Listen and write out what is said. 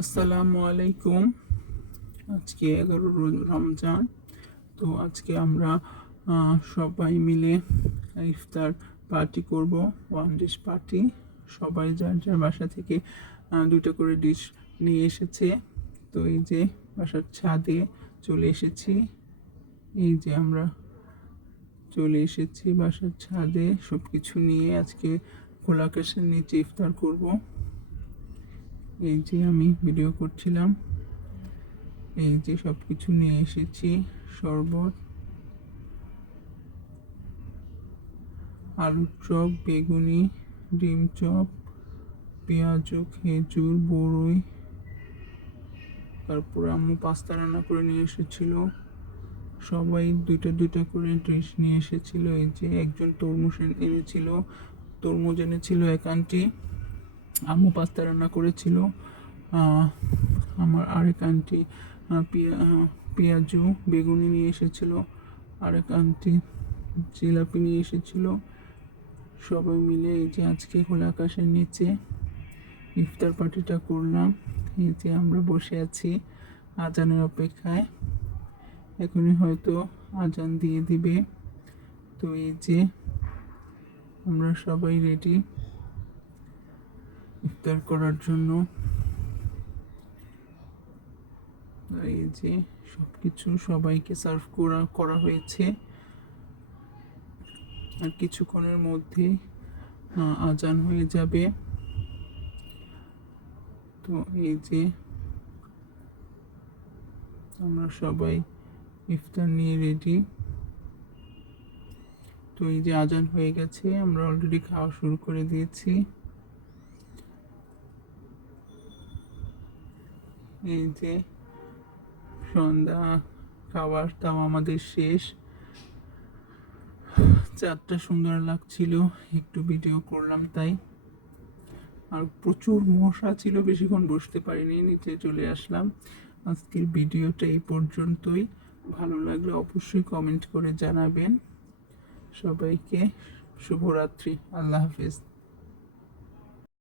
আসসালামু আলাইকুম। আজকে 11 রমজান। তো আজকে আমরা সবাই মিলে ইফতার পার্টি করব, ওয়ান ডিশ পার্টি। সবাই যার যার বাসা থেকে দুটো করে ডিশ নিয়ে এসেছে। তো এই যে বাসার ছাদে চলে এসেছি। এই যে আমরা চলে এসেছি বাসার ছাদে, সব কিছু নিয়ে আজকে খোলা আকাশের নিচে ইফতার করব। এই যে আমি ভিডিও করছিলাম। এই যে সব কিছু নিয়ে এসেছি: শরবত, আলুর চপ, বেগুনি, ডিম চপ, পেঁয়াজু, খেজুর, বড়ই। তারপর আম্মু পাস্তা রান্না করে নিয়ে এসেছিল। সবাই দুইটা দুইটা করে ডিশ নিয়ে এসেছিল। এই যে একজন তরমুজ এনেছিল, তরমুজ এনেছিল এক আন্টি। আম্মু পাস্তা রান্না করেছিল। আমার আরেক আন্টি পেঁয়াজু, বেগুনি নিয়ে এসেছিল। আরেক আন্টি জিলাপি নিয়ে এসেছিল। সবাই মিলে এই যে আজকে খোলা আকাশের নিচে ইফতার পার্টিটা করলাম। এই যে আমরা বসে আছি আজানের অপেক্ষায়। এখনই হয়তো আজান দিয়ে দিবে। তো এই যে আমরা সবাই রেডি ইফতার করার জন্য। এই যে সব কিছু সবাইকে সার্ভ করা হয়েছে। আর কিছুক্ষণের মধ্যে আজান হয়ে যাবে। তো এই যে আমরা সবাই ইফতার নিয়ে রেডি। তো এই যে আজান হয়ে গেছে, আমরা অলরেডি খাওয়া শুরু করে দিয়েছি। এই যে সন্ধ্যা খাবার দাওয়া আমাদের শেষ। চাঁদটা সুন্দর লাগছিল, একটু ভিডিও করলাম তাই। আর প্রচুর মশা ছিল, বেশিক্ষণ বসতে পারিনি, নিচে চলে আসলাম। আজকের ভিডিওটা এই পর্যন্তই। ভালো লাগলে অবশ্যই কমেন্ট করে জানাবেন। সবাইকে শুভরাত্রি। আল্লাহ হাফিজ।